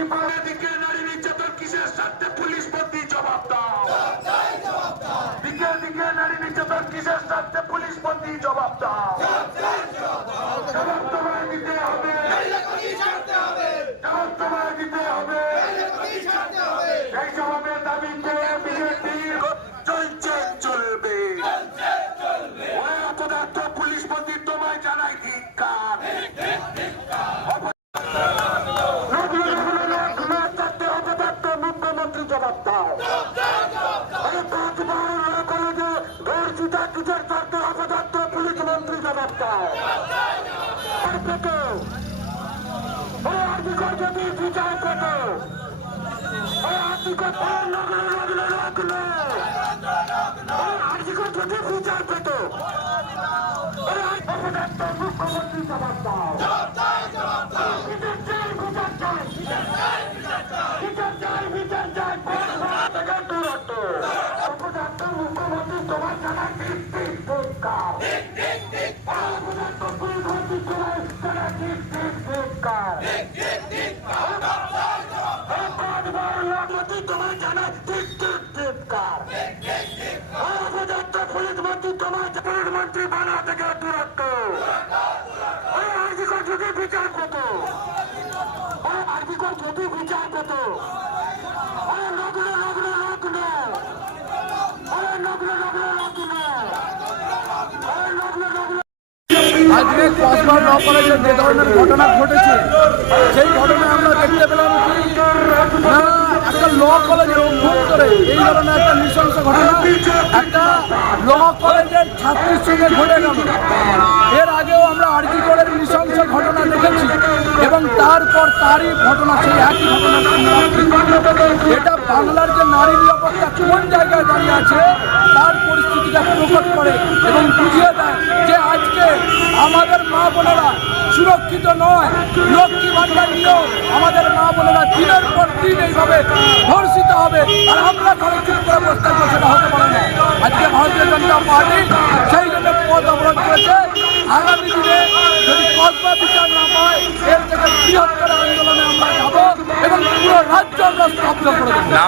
বিপদে দিকে নারী কিসের স্বার্থে পুলিশ বন্দী জবাব দাও। দিকে দিকে নারী নির্যাতন কিসের স্বার্থে পুলিশ বন্দী জবাব দাও। কিচের করতে অপদার্থ পুলিশ মন্ত্রী জবাব আর্থিকর যদি বিচার লাগল ওরে আর্থিকর যদি বিচার পেত অপদার্থ মুখ্যমন্ত্রী জবাব দাও মন্ত্রী বানা থেকে বিচার পেত আর্থিক যদি বিচার পেত আজকে কসবার ল কলেজে যে ধরনের ঘটনা ঘটেছে, সেই ঘটনায় আমরা দেখতে পেলাম একটা ল কলেজের অভ্যন্তরে এই ধরনের একটা নৃশংস ঘটনা একটা ল কলেজের ছাত্রীর সঙ্গে ঘটে গেল এর আগেও আমরা আরজি কলের নৃশংস ঘটনা দেখেছি এবং তারপর তারই ঘটনা, সেই একই পুনরাবৃত্তি। এটা বাংলার যে নারী নিরাপত্তা কোন জায়গায় দাঁড়িয়ে আছে পরিস্থিতিটা প্রকট করে এবং বুঝিয়ে দেয় যে আজকে আমাদের মা বোনেরা সুরক্ষিত নয়। লক্ষ্মী ভান্ডার নিয়েও আমাদের মা বোনেরা দিনের পর দিন এইভাবে ধর্ষিত হবে আর আমরা ঘরে চুপ করে বসে থাকব সেটা হতে পারে না। আজকে ভারতীয় জনতা পার্টি সেই জন্য পথ অবরোধ করেছে। আগামী দিনে যদি কসবা বিচার না পায় এর থেকে বৃহত্তর আন্দোলনে আমরা যাব এবং পুরো রাজ্য আমরা স্তব্ধ করে দেবো।